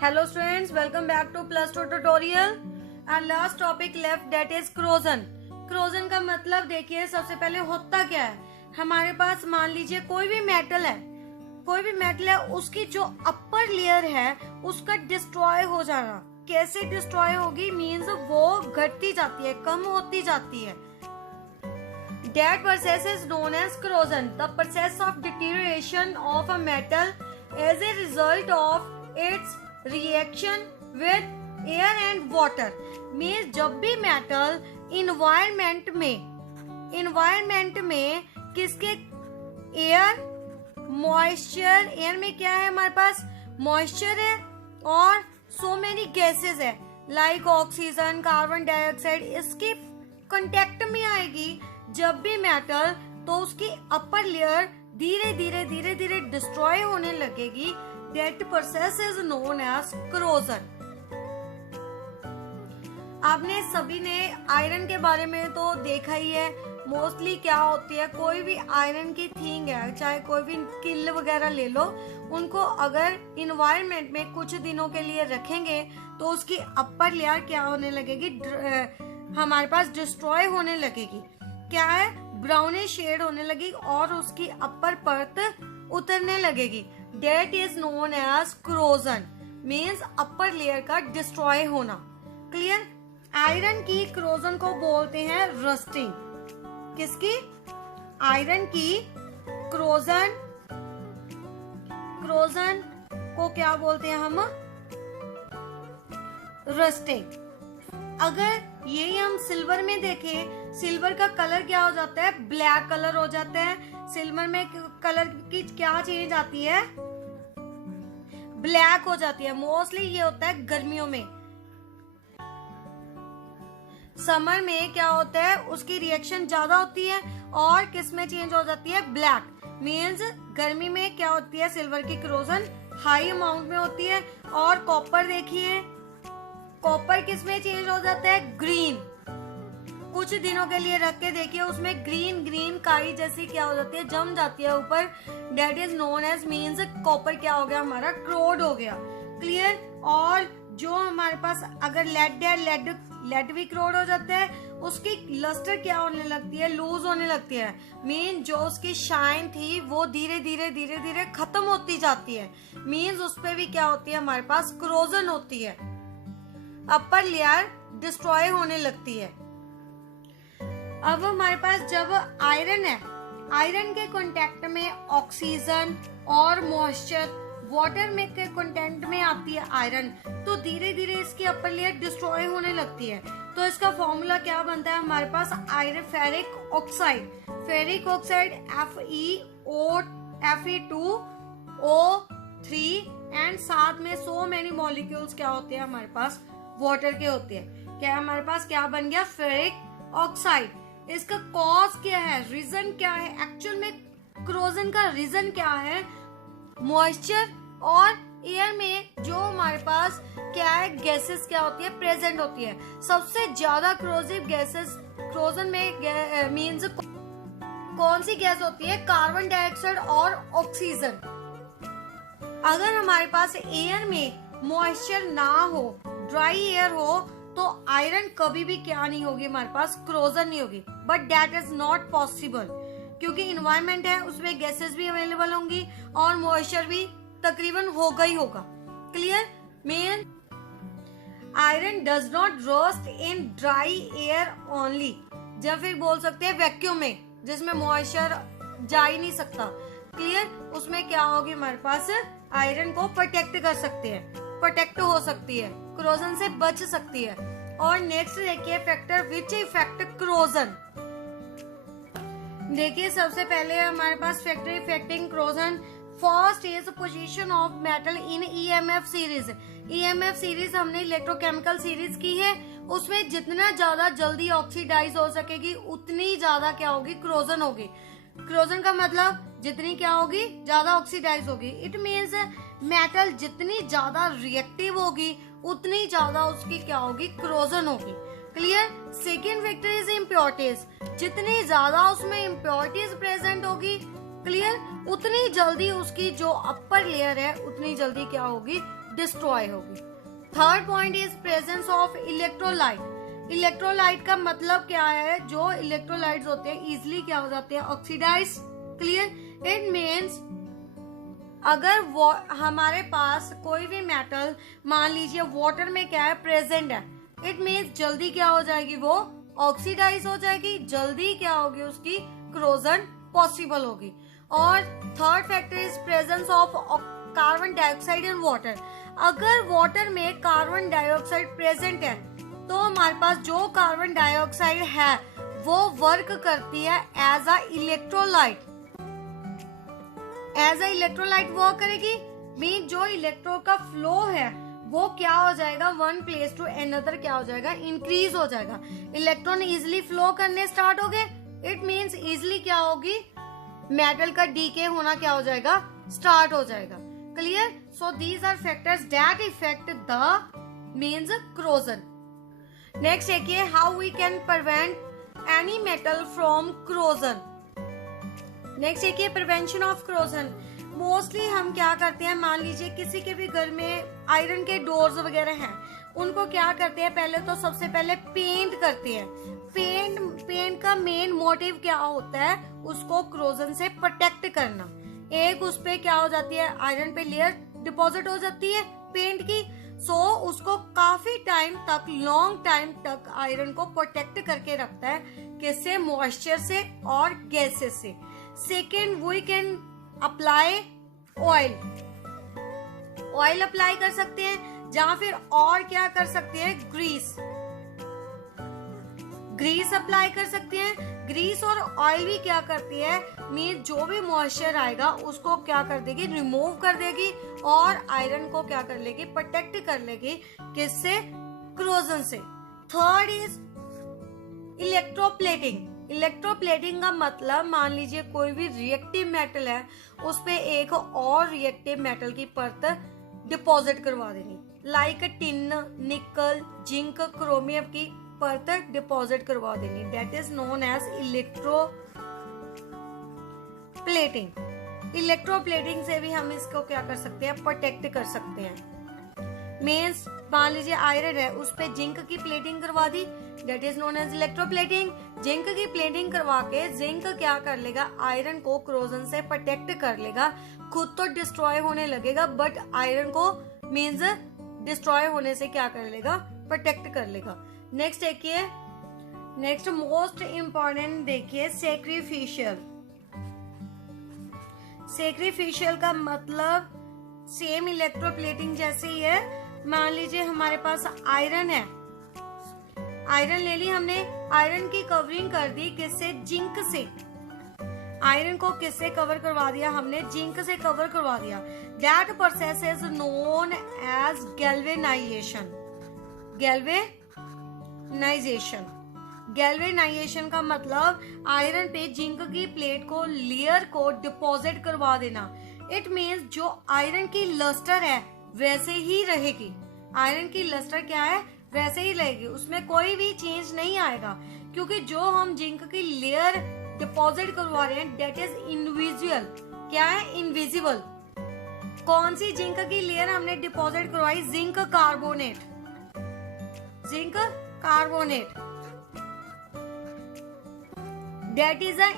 Hello students, welcome back to plus 2 tutorial and last topic left that is corrosion. corrosion का मतलब देखिए सबसे पहले होता क्या है, हमारे पास मान लीजिए कोई भी मेटल है उसकी जो अपर लेयर है उसका डिस्ट्रॉय हो जाना. कैसे डिस्ट्रॉय होगी मीन्स वो घटती जाती है, कम होती जाती है. That process is known as corrosion. The process of deterioration of a metal as a result of its reaction with air and water. means जब भी मेटल environment में किसके एयर में क्या है हमारे पास मॉइस्चर है और so many gases है लाइक ऑक्सीजन, कार्बन डाइऑक्साइड, इसके कांटेक्ट में आएगी जब भी मेटल तो उसकी अपर लेयर धीरे धीरे डिस्ट्रॉय होने लगेगी. That process is known as corrosion. आपने सभी ने आयरन के बारे में तो देखा ही है. मोस्टली क्या होती है, कोई भी आयरन की थिंग है, चाहे कोई भी किल वगैरह ले लो, उनको अगर इन्वायरमेंट में कुछ दिनों के लिए रखेंगे तो उसकी अपर लेयर क्या होने लगेगी, हमारे पास डिस्ट्रॉय होने लगेगी. क्या है, ब्राउनिश शेड होने लगी और उसकी अपर परत उतरने लगेगी. That is known as corrosion. Means upper layer का डिस्ट्रॉय होना. क्लियर. आयरन की corrosion को बोलते हैं रस्टिंग. किसकी? आयरन की corrosion को क्या बोलते हैं हम? रस्टिंग. अगर यही हम सिल्वर में देखें, सिल्वर का कलर क्या हो जाता है, ब्लैक कलर हो जाता है. सिल्वर में कलर की क्या चेंज आती है, ब्लैक हो जाती है. मोस्टली ये होता है गर्मियों में. समर में क्या होता है, उसकी रिएक्शन ज्यादा होती है और किस में चेंज हो जाती है, ब्लैक. मीन्स गर्मी में क्या होती है, सिल्वर की corrosion हाई अमाउंट में होती है. और कॉपर देखिए, कॉपर किस में चेंज हो जाता है, ग्रीन. कुछ दिनों के लिए रख के देखिए, उसमें ग्रीन काई जैसी क्या हो जाती है, जम जाती है ऊपर. That is known as means copper क्या हो गया, हमारा क्रोड हो गया. क्लियर. और जो हमारे पास अगर लेड है, लेड भी क्रोड हो जाता है, उसकी लस्टर क्या होने लगती है, लूज होने लगती है. मीन जो उसकी शाइन थी वो धीरे धीरे खत्म होती जाती है. मीन्स उस पे भी क्या होती है, हमारे पास corrosion होती है, अपर लेयर डिस्ट्रॉय होने लगती है. अब हमारे पास जब आयरन है, आयरन के कांटेक्ट में ऑक्सीजन और मॉइस्चर, वाटर में के कांटेक्ट में आती है आयरन, तो धीरे धीरे इसकी अपर लेयर डिस्ट्रॉय होने लगती है. तो इसका फॉर्मूला क्या बनता है हमारे पास, iron ferric oxide Fe2O3 and साथ में सो मेनी मॉलिक्यूल्स क्या होते हैं हमारे पास, वाटर के होते हैं. क्या हमारे पास क्या बन गया, फेरिक ऑक्साइड. इसका कॉज क्या है, रीजन क्या है, एक्चुअल में corrosion का रीजन क्या है, मॉइस्चर और एयर में जो हमारे पास क्या है, गैसेस क्या होती है, प्रेजेंट होती है. सबसे ज्यादा corrosive गैसेस corrosion में मीन्स कौन सी गैस होती है, कार्बन डाइऑक्साइड और ऑक्सीजन. अगर हमारे पास एयर में मॉइस्चर ना हो, ड्राई एयर हो, तो आयरन कभी भी क्या नहीं होगी, हमारे पास corrosion नहीं होगी. But that is not possible, क्योंकि इन्वायरमेंट है, उसमें गैसेस भी अवेलेबल होंगी और मॉइस्चर भी तकरीबन होगा ही होगा. Clear. Main iron does not rust in dry air only. जब फिर बोल सकते हैं वैक्यूम में, जिसमें मॉइस्चर जा ही नहीं सकता. क्लियर. उसमें क्या होगी, हमारे पास आयरन को प्रोटेक्ट कर सकते हैं, प्रोटेक्ट हो सकती है, corrosion से बच सकती है. और नेक्स्ट देखिए फैक्टर विच इफेक्ट corrosion. देखिए सबसे पहले हमारे पास factor affecting corrosion. First is position of metal in EMF series. EMF series हमने इलेक्ट्रोकेमिकल सीरीज की है, उसमें जितना ज्यादा जल्दी ऑक्सीडाइज हो सकेगी उतनी ज्यादा क्या होगी, corrosion होगी. corrosion का मतलब जितनी क्या होगी, ज्यादा ऑक्सीडाइज होगी. इट मीन्स मेटल जितनी ज्यादा रिएक्टिव होगी उतनी ज्यादा उसकी क्या होगी, corrosion होगी. Clear. Second factor is impurities. जितनी ज्यादा उसमें इम्प्योरिटीज प्रेजेंट होगी, क्लियर, उतनी जल्दी उसकी जो अपर लेयर है उतनी जल्दी क्या होगी, डिस्ट्रॉय होगी। Third point is presence of electrolyte. Electrolyte का मतलब क्या है, जो इलेक्ट्रोलाइट्स होते हैं इजिली क्या हो जाते हैं, ऑक्सीडाइज। क्लियर, इट मीन्स अगर वो हमारे पास कोई भी मेटल मान लीजिए वाटर में क्या है प्रेजेंट है, इट मीन्स जल्दी क्या हो जाएगी, वो ऑक्सीडाइज हो जाएगी, जल्दी क्या होगी, उसकी क्रोजन पॉसिबल होगी। और third factor is presence of carbon dioxide in water. अगर वाटर में कार्बन डाइऑक्साइड प्रेजेंट है तो हमारे पास जो कार्बन डाइऑक्साइड है वो वर्क करती है as a electrolyte. As a electrolyte work करेगी, मीन जो इलेक्ट्रो का फ्लो है वो क्या हो जाएगा, वन प्लेस टू अनदर क्या हो जाएगा, इंक्रीज हो जाएगा। इलेक्ट्रॉन इजिली फ्लो करने स्टार्ट हो गए, इट मीन्स इजिली क्या होगी, मेटल का डीके होना क्या हो जाएगा, स्टार्ट हो जाएगा। Clear, so these are factors that affect the means corrosion. Next देखिए, how we can prevent any metal from corrosion. Next देखिए, प्रिवेंशन ऑफ क्रोजन। मोस्टली हम क्या करते हैं, मान लीजिए किसी के भी घर में आयरन के डोर्स वगैरह हैं, उनको क्या करते हैं, पहले तो सबसे पहले पेंट करते हैं। पेंट का मेन मोटिव क्या होता है, उसको क्रोजन से प्रोटेक्ट करना। एक उस पे क्या हो जाती है, आयरन पे लेयर डिपॉजिट हो जाती है पेंट की, सो उसको काफी टाइम तक, लॉन्ग टाइम तक आयरन को प्रोटेक्ट करके रखता है, किससे, मॉइस्चर से और गैसेस से। Second, we can apply oil. Oil apply कर सकते हैं, जहां फिर और क्या कर सकते हैं, ग्रीस अप्लाई कर सकते हैं। ग्रीस और ऑयल भी क्या करती है, मीन जो भी मॉइस्चर आएगा उसको क्या कर देगी, रिमूव कर देगी और आयरन को क्या कर लेगी, प्रोटेक्ट कर लेगी, किससे, क्रोजन से। Third is electroplating. इलेक्ट्रोप्लेटिंग का मतलब, मान लीजिए कोई भी रिएक्टिव मेटल है, उस पे एक और रिएक्टिव मेटल की परत डिपॉजिट करवा देनी, like tin, nickel, zinc, chromium की परत डिपॉजिट करवा देनी, that is known as electroplating. Electroplating से भी हम इसको क्या कर सकते हैं, प्रोटेक्ट कर सकते हैं। मीन्स मान लीजिए आयरन है, उस पे जिंक की प्लेटिंग करवा दी, that is known as electroplating. Zinc की प्लेटिंग करवा के जिंक क्या कर लेगा, आयरन को क्रोजन से प्रोटेक्ट कर लेगा। खुद तो डिस्ट्रॉय होने लगेगा, बट आयरन को मीन्स डिस्ट्रॉय होने से क्या कर लेगा, प्रोटेक्ट कर लेगा। नेक्स्ट देखिए, नेक्स्ट मोस्ट इंपॉर्टेंट देखिए, सेक्रीफिशियल। सेक्रीफिशियल का मतलब सेम इलेक्ट्रोप्लेटिंग जैसे ही है। मान लीजिए हमारे पास आयरन है, आयरन ले ली हमने, आयरन की कवरिंग कर दी किससे, जिंक से। आयरन को किससे कवर करवा दिया हमने, जिंक से कवर करवा दिया। That process is known as galvanisation. Galvanisation का मतलब आयरन पे जिंक की प्लेट को, लेयर को डिपॉजिट करवा देना। इट मीन्स जो आयरन की लस्टर है वैसे ही रहेगी। आयरन की लस्टर क्या है, वैसे ही रहेगी, उसमें कोई भी चेंज नहीं आएगा, क्योंकि जो हम जिंक की लेयर डिपॉजिट करवा रहे हैं दैट इज इनविजिबल। क्या है, इनविजिबल। कौन सी जिंक की लेयर हमने डिपॉजिट करवाई, zinc carbonate. Zinc carbonate that is a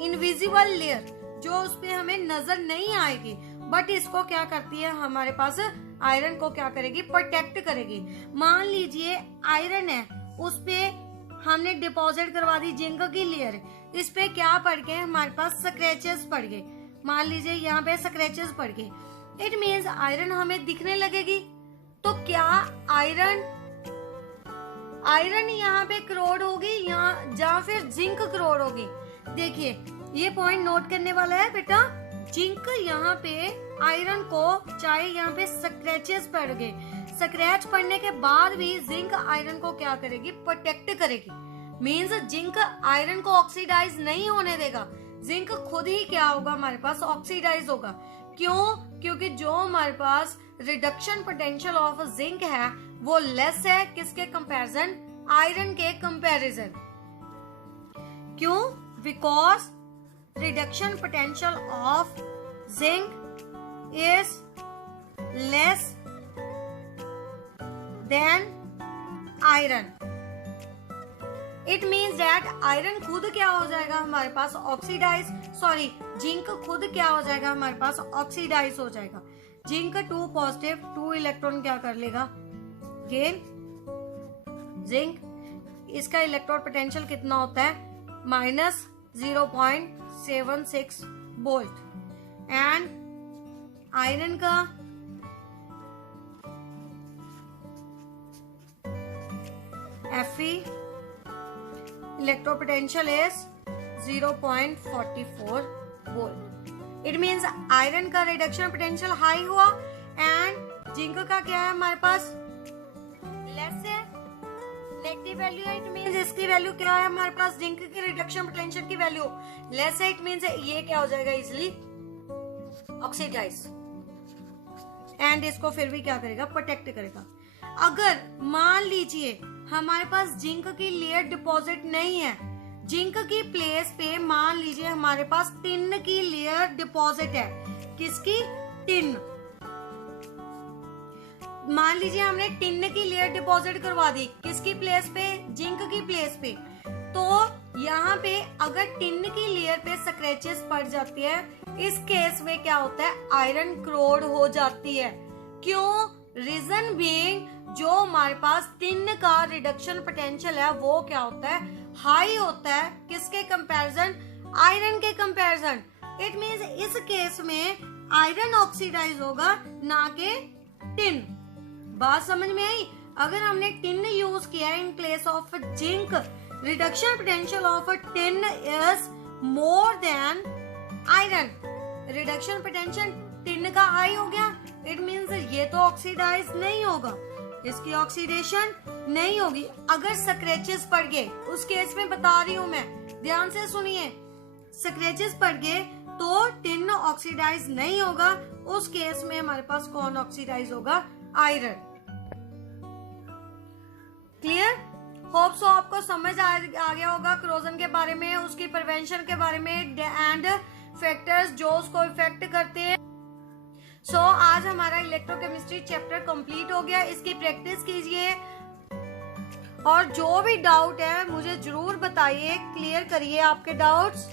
invisible layer, जो उस पे हमें नजर नहीं आएगी, बट इसको क्या करती है, हमारे पास आयरन को क्या करेगी, प्रोटेक्ट करेगी। मान लीजिए आयरन है, उस पे हमने डिपॉजिट करवा दी जिंक की लेयर, इस पे क्या पड़ गए, हमारे पास स्क्रैचेस पड़ गए। मान लीजिए यहाँ पे स्क्रैचेस पड़ गए, इट मीन्स आयरन हमें दिखने लगेगी। तो क्या आयरन यहाँ पे क्रोड होगी, यहाँ जहाँ फिर जिंक क्रोड होगी। देखिए ये पॉइंट नोट करने वाला है बेटा, जिंक यहाँ पे आयरन को, चाहे यहाँ पे स्क्रैचेस पड़ गए, स्क्रैच पड़ने के बाद भी जिंक आयरन को क्या करेगी, प्रोटेक्ट करेगी। मीन्स जिंक आयरन को ऑक्सीडाइज नहीं होने देगा, जिंक खुद ही क्या होगा, हमारे पास ऑक्सीडाइज होगा। क्यों, क्योंकि जो हमारे पास रिडक्शन पोटेंशियल ऑफ जिंक है वो लेस है, किसके कंपैरिजन, आयरन के कंपैरिजन। क्यों, because reduction potential of zinc is less than iron. It means that iron खुद क्या हो जाएगा हमारे पास ऑक्सीडाइज, सॉरी जिंक खुद क्या हो जाएगा हमारे पास ऑक्सीडाइज हो जाएगा। जिंक 2 पॉजिटिव 2 इलेक्ट्रॉन क्या कर लेगा, गेन जिंक। इसका इलेक्ट्रॉन पोटेंशियल कितना होता है, -0.76 वोल्ट। एंड आयरन का Fe electrode potential is 0.44 volt. It means iron का रिडक्शन पोटेंशियल हाई हुआ एंड जिंक का क्या है हमारे पास लेस है, नेगेटिव वैल्यू है। इट मीन्स इसकी वैल्यू क्या है हमारे पास, जिंक की रिडक्शन पोटेंशियल की वैल्यू लेस है। इट मीन्स ये क्या हो जाएगा, इजिली ऑक्सीडाइज एंड इसको फिर भी क्या करेगा, प्रोटेक्ट करेगा। अगर मान लीजिए हमारे पास जिंक की लेयर डिपॉजिट नहीं है, जिंक की प्लेस पे मान लीजिए हमारे पास टिन की लेयर डिपॉजिट है। किसकी, टिन। मान लीजिए हमने टिन की लेयर डिपॉजिट करवा दी, किसकी प्लेस पे, जिंक की प्लेस पे। तो यहाँ पे अगर टिन की लेयर पे स्क्रैचेस पड़ जाती है, इस केस में क्या होता है, आयरन क्रोड हो जाती है। क्यों, रीजन बीइंग जो हमारे पास टिन का रिडक्शन पोटेंशियल है वो क्या होता है, हाई होता है। किसके कंपैरिजन, आयरन के कंपैरिजन। इट मींस इस केस में आयरन ऑक्सीडाइज होगा ना कि टिन। बात समझ में आई। अगर हमने टिन यूज किया in place of zinc, reduction potential of tin is more than iron. Reduction potential tin का हाई हो गया, इट मींस ये तो ऑक्सीडाइज नहीं होगा, इसकी ऑक्सीडेशन नहीं होगी। अगर स्क्रैचेस पड़ गए, उस केस में बता रही हूं मैं, ध्यान से सुनिए, स्क्रैचेस पड़ गए तो टिन ऑक्सीडाइज नहीं होगा। उस केस में हमारे पास कौन ऑक्सीडाइज होगा, आयरन। क्लियर, होप सो आपको समझ आ गया होगा क्रोजन के बारे में, उसकी प्रिवेंशन के बारे में एंड फैक्टर्स जो उसको इफेक्ट करते हैं। सो आज हमारा इलेक्ट्रोकेमिस्ट्री चैप्टर कंप्लीट हो गया। इसकी प्रैक्टिस कीजिए और जो भी डाउट है मुझे जरूर बताइए, क्लियर करिए आपके doubts.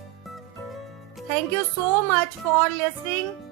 Thank you so much for listening.